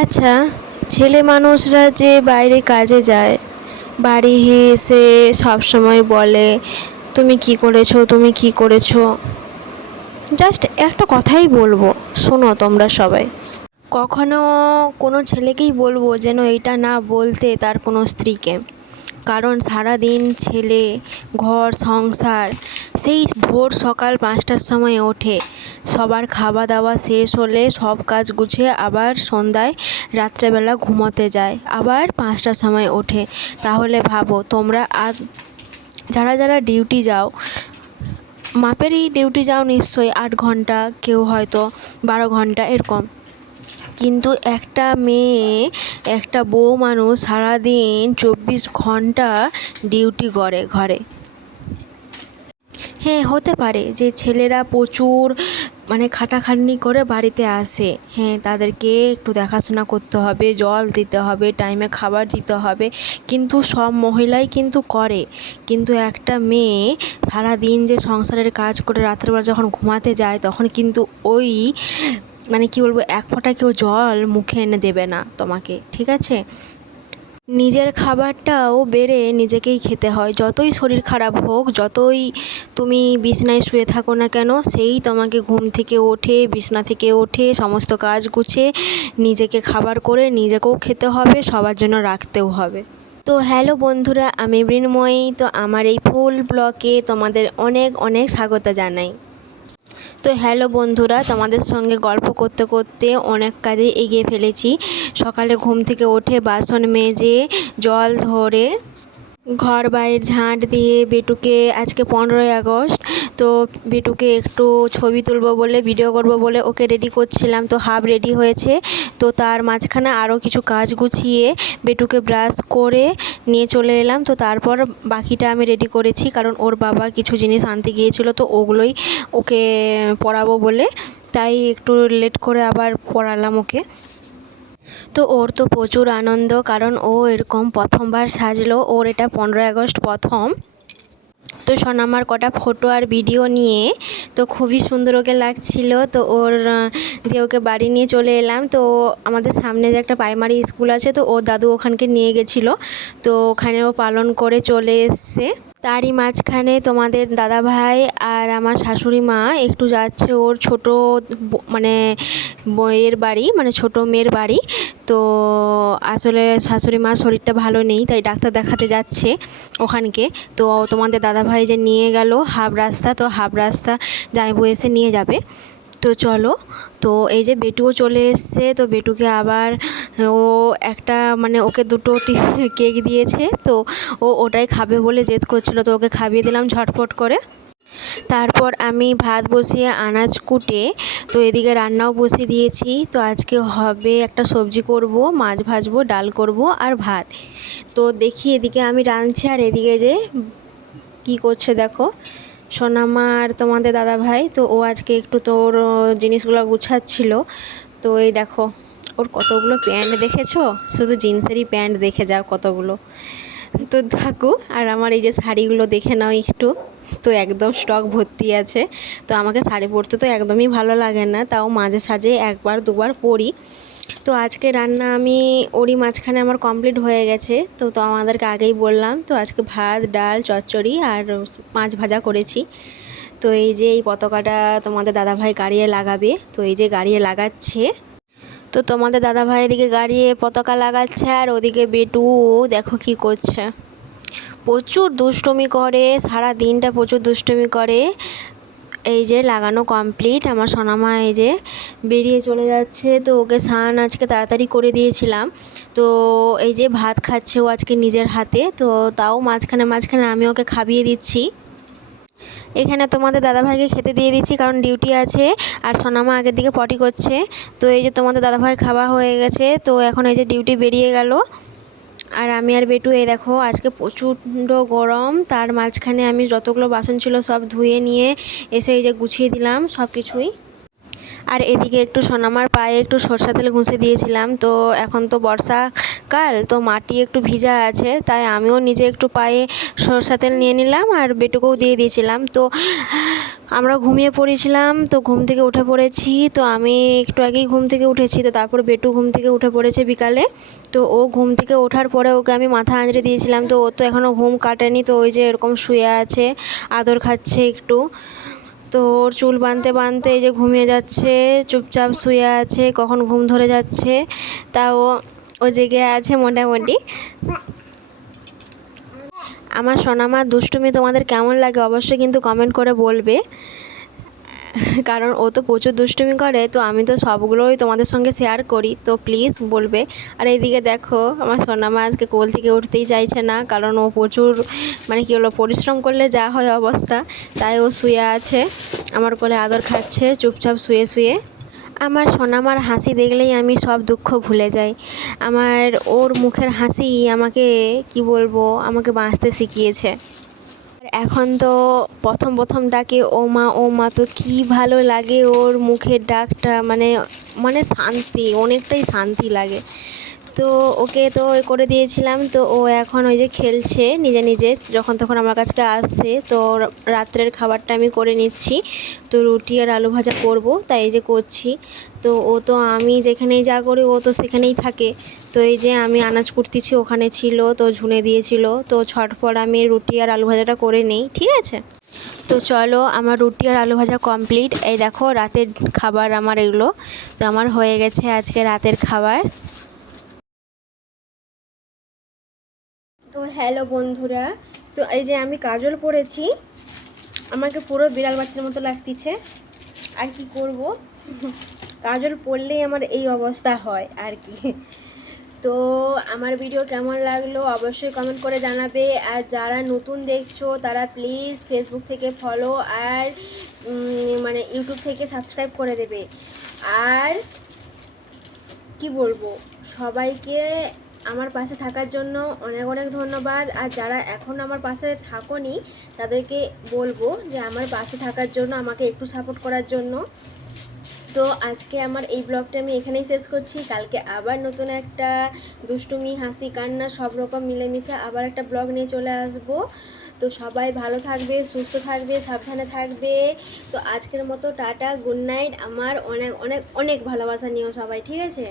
আচ্ছা, ছেলে মানুষরা যে বাইরে কাজে যায়, বাড়ি এসে সবসময় বলে তুমি কি করেছো, তুমি কি করেছো। জাস্ট একটা কথাই বলবো, শোনো তোমরা সবাই। কখনো কোনো ছেলেকেই বলবো যেন এটা না বলতে তার কোনো স্ত্রীকে। কারণ সারাদিন ছেলে, ঘর সংসার, সেই ভোর সকাল 5টার সময় ওঠে, সবার খাওয়া দাওয়া শেষ হলে সব কাজ গুছিয়ে আবার সন্ধ্যায় রাত্রেবেলা ঘুমোতে যায়, আবার 5টার সময় ওঠে। তাহলে ভাবো তোমরা আর যারা যারা ডিউটি যাও, মাপেরই ডিউটি যাও নিশ্চয়ই 8 ঘন্টা, কেউ হয়তো 12 ঘন্টা এরকম। কিন্তু একটা মেয়ে, একটা বউ মানুষ সারাদিন 24 ঘন্টা ডিউটি করে ঘরে। হ্যাঁ, হতে পারে যে ছেলেরা প্রচুর খাটাখাটনি করে বাড়িতে আসে, হ্যাঁ তাদেরকে একটু দেখাশোনা করতে হবে, জল দিতে হবে, টাইমে খাবার দিতে হবে, কিন্তু সব মহিলাই কিন্তু করে। কিন্তু একটা মেয়ে সারাদিন যে সংসারের কাজ করে রাত্রেবেলা যখন ঘুমাতে যায়, তখন কিন্তু ওই কী বলবো, এক ফোঁটা কেউ জল মুখে এনে দেবে না তোমাকে, ঠিক আছে? নিজের খাবারটাও বেড়ে নিজেকেই খেতে হয়। যতই শরীর খারাপ হোক, যতই তুমি বিছনায় শুয়ে থাকো না কেন, সেই তোমাকে ঘুম থেকে ওঠে, বিছনা থেকে ওঠে সমস্ত কাজ গুছিয়ে নিজেকে খাবার করে নিজেকেও খেতে হবে, সবার জন্য রাখতেও হবে। তো হ্যালো বন্ধুরা, আমি মৃন্ময়ী। তো আমার এই ফুল ব্লগে তোমাদের অনেক অনেক স্বাগত জানাই। তো হ্যালো বন্ধুরা, তোমাদের সঙ্গে গল্প করতে করতে অনেক কাজে এগিয়ে ফেলেছি। সকালে ঘুম থেকে উঠে বাসন মেজে জল ধরে ঘর বাইরে ঝাঁট দিয়ে বেটুকে, আজকে 15ই আগস্ট, তো বেটুকে একটু ছবি তুলবো বলে, ভিডিও করব বলে ওকে রেডি করছিলাম। তো হাফ রেডি হয়েছে, তো তার মাঝখানে আরও কিছু কাজ গুছিয়ে বেটুকে ব্রাশ করে নিয়ে চলে এলাম। তো তারপর বাকিটা আমি রেডি করেছি, কারণ ওর বাবা কিছু জিনিস আনতে গিয়েছিল, তো ওগুলোই ওকে পরাবো বলে, তাই একটু লেট করে আবার পরালাম ওকে। তো ওর তো প্রচুর আনন্দ, কারণ ও এরকম প্রথমবার সাজলো, ওর এটা 15ই আগস্ট প্রথম। তো সোনামার কটা ফটো আর ভিডিও নিয়ে তো খুবই সুন্দর ওকে লাগছিল। তো ওর দিয়ে ওকে বাড়ি নিয়ে চলে এলাম। তো আমাদের সামনে যে একটা প্রাইমারি স্কুল আছে, তো ও দাদু ওখানকে নিয়ে গেছিলো, তো ওখানেও পালন করে চলে এসছে। তারই মাঝখানে তোমাদের দাদা ভাই আর আমার শাশুড়ি মা একটু যাচ্ছে ওর ছোট বইয়ের বাড়ি, ছোট মেয়ের বাড়ি। তো আসলে শাশুড়ি মার শরীরটা ভালো নেই, তাই ডাক্তার দেখাতে যাচ্ছে ওখানকে। তো তোমাদের দাদা ভাই যে নিয়ে গেল হাফ রাস্তা, তো হাফ রাস্তা জামাইবু এসে নিয়ে যাবে। তো চলো, তো এই যে বেটুও চলে এসছে। তো বেটুকে আবার ও একটা ওকে দুটো কেক দিয়েছে, তো ও ওটাই খাবে বলে জেদ করছিল, তো ওকে খাইয়ে দিলাম ঝটপট করে। তারপর আমি ভাত বসিয়ে আনাজ কুটে তো এদিকে রান্নাও বসিয়ে দিয়েছি। তো আজকে হবে একটা সবজি করব, মাছ ভাজবো, ডাল করব আর ভাত। তো দেখি এদিকে আমি রাঁধছি, আর এদিকে যে কি করছে দেখো সোনামা আর তোমাদের দাদা ভাই। তো ও আজকে একটু তোর জিনিসগুলো গুছাচ্ছিল। তো এই দেখো ওর কতগুলো প্যান্ট দেখেছো, শুধু জিন্সেরই প্যান্ট দেখে যাও কতগুলো। তো থাকো, আর আমার এই যে শাড়িগুলো দেখে নাও একটু। তো একদম স্টক ভর্তি আছে। তো আমাকে শাড়ি পরতে তো একদমই ভালো লাগে না, তাও মাঝে সাঝে একবার দুবার পরি। তো আজকে রান্না আমি ওরই মাঝখানে আমার কমপ্লিট হয়ে গেছে। তো তো আমাদেরকে আগেই বললাম, তো আজকে ভাত, ডাল, চচ্চড়ি আর মাছ ভাজা করেছি। তো এই যে এই পতাকাটা তোমাদের দাদাভাই গাড়িয়ে লাগাবে, তো এই যে গাড়িয়ে লাগাচ্ছে। তো তোমাদের দাদাভাই এদিকে গাড়িয়ে পতাকা লাগাচ্ছে, আর ওদিকে বেটু দেখো কি করছে, প্রচুর দুষ্টুমি করে, সারা দিনটা প্রচুর দুষ্টুমি করে। এই যে লাগানো কমপ্লিট, আমার সোনামা এই যে বেরিয়ে চলে যাচ্ছে। তো ওকে স্নান আজকে তাড়াতাড়ি করে দিয়েছিলাম। তো এই যে ভাত খাচ্ছে ও আজকে নিজের হাতে, তো তাও মাঝখানে মাঝখানে আমি ওকে খাইয়ে দিচ্ছি। এখানে তোমাদের দাদাভাইকে খেতে দিয়ে দিচ্ছি, কারণ ডিউটি আছে, আর সোনামা আগের দিকে পটি করছে। তো এই যে তোমাদের দাদাভাই খাওয়া হয়ে গেছে, তো এখন এই যে ডিউটি বেরিয়ে গেল। আর আমি আর বেটু এই দেখো আজকে প্রচণ্ড গরম, তার মাঝখানে আমি যতগুলো বাসন ছিল সব ধুয়ে নিয়ে এসে এই যে গুছিয়ে দিলাম সব কিছুই। আর এদিকে একটু সোনামার পায়ে একটু সরষা তেল ঘষে দিয়েছিলাম। তো এখন তো বর্ষাকাল, তো মাটি একটু ভিজা আছে, তাই আমিও নিজে একটু পায়ে সরষা তেল নিয়ে নিলাম আর বেটুকেও দিয়ে দিয়েছিলাম। তো আমরা ঘুমিয়ে পড়েছিলাম, তো ঘুম থেকে উঠে পড়েছি। তো আমি একটু আগেই ঘুম থেকে উঠেছি, তো তারপর বেটু ঘুম থেকে উঠে পড়েছে বিকালে। তো ও ঘুম থেকে ওঠার পরে ওকে আমি মাথা আঁচড়ে দিয়েছিলাম। তো ও তো এখনও ঘুম কাটেনি, তো ওই যে এরকম শুয়ে আছে, আদর খাচ্ছে একটু। তো ওর চুল বাঁধতে বাঁধতে এই যে ঘুমিয়ে যাচ্ছে, চুপচাপ শুয়ে আছে, কখন ঘুম ধরে যাচ্ছে তাও ও জেগে আছে মোটামুটি। আমার সোনামার দুষ্টুমি তোমাদের কেমন লাগে অবশ্যই কিন্তু কমেন্ট করে বলবে, কারণ ও তো প্রচুর দুষ্টুমি করে। তো আমি তো সবগুলোই তোমাদের সঙ্গে শেয়ার করি, তো প্লিজ বলবে। আর এইদিকে দেখো আমার সোনামা আজকে কোল থেকে উঠতেই চাইছে না, কারণ ও প্রচুর মানে কী হলো, পরিশ্রম করলে যা হয় অবস্থা, তাই ও শুয়ে আছে আমার কোলে আদর খাচ্ছে চুপচাপ শুয়ে শুয়ে। আমার সোনামার হাসি দেখলেই আমি সব দুঃখ ভুলে যাই। আমার ওর মুখের হাসি আমাকে কি বলবো, আমাকে বাঁচতে শিখিয়েছে। এখন তো প্রথম প্রথম ডাকে ও মা, তো কী ভালো লাগে ওর মুখের ডাকটা, মানে মানে শান্তি, অনেকটাই শান্তি লাগে। তো ওকে তো করে দিয়েছিলাম। তো ও এখন ওই যে খেলছে নিজে নিজে, যখন তখন আমার কাছে আসছে। তো রাত্রের খাবারটা আমি করে নিচ্ছি, তো রুটি আর আলু ভাজা করব, তাই এই যে করছি। তো ও তো আমি যেখানেই যা করি ও তো সেখানেই থাকে। তো এই যে আমি আনাজ কুটতেছি, ওখানে ছিল তো ঝুনে দিয়েছিল, তো ছটফট আমি রুটি আর আলু ভাজাটা করে নিই, ঠিক আছে। তো চলো, আমার রুটি আর আলু ভাজা কমপ্লিট। এই দেখো রাতের খাবার আমার এগুলো, তো আমার হয়ে গেছে আজকে রাতের খাবার। তো হ্যালো বন্ধুরা, তো এই যে আমি কাজল পরেছি, আমাকে পুরো বিড়াল বাচ্চার মতো লাগতেছে। আর কি করব, কাজল পরলেই আমার এই অবস্থা হয় আর কি। তো আমার ভিডিও কেমন লাগলো অবশ্যই কমেন্ট করে জানাবে। আর যারা নতুন দেখছো তারা প্লিজ ফেসবুক থেকে ফলো আর মানে ইউটিউব থেকে সাবস্ক্রাইব করে দেবে। আর কি বলবো, সবাইকে আমার পাশে থাকার জন্য অনেক অনেক ধন্যবাদ। আর যারা এখন আমার পাশে থাকোনি তাদেরকে বলবো যে আমার পাশে থাকার জন্য, আমাকে একটু সাপোর্ট করার জন্য। তো আজকে আমার এই ব্লগটা আমি এখানেই শেষ করছি। কালকে আবার নতুন একটা দুষ্টুমি, হাসি, কান্না সব রকম মিলেমিশে আবার একটা ব্লগ নিয়ে চলে আসবো। তো সবাই ভালো থাকবে, সুস্থ থাকবে, সাবধানে থাকবে। তো আজকের মতো টাটা, গুড নাইট। আমার অনেক অনেক অনেক ভালোবাসা নিও সবাই, ঠিক আছে।